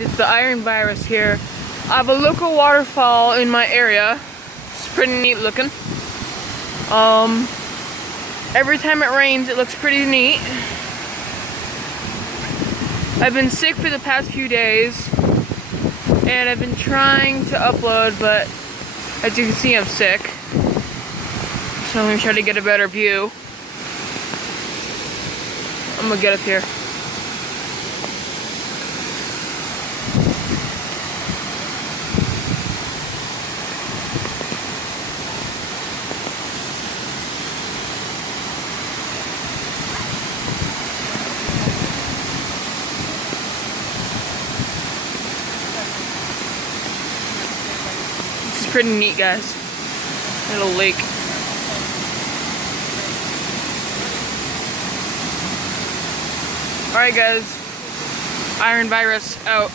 It's the iron virus here. I have a local waterfall in my area. It's pretty neat looking. Every time it rains, it looks pretty neat. I've been sick for the past few days, and I've been trying to upload, but as you can see, I'm sick. So let me try to get a better view. I'm gonna get up here. It's pretty neat, guys. Little lake. Alright guys, iron virus out.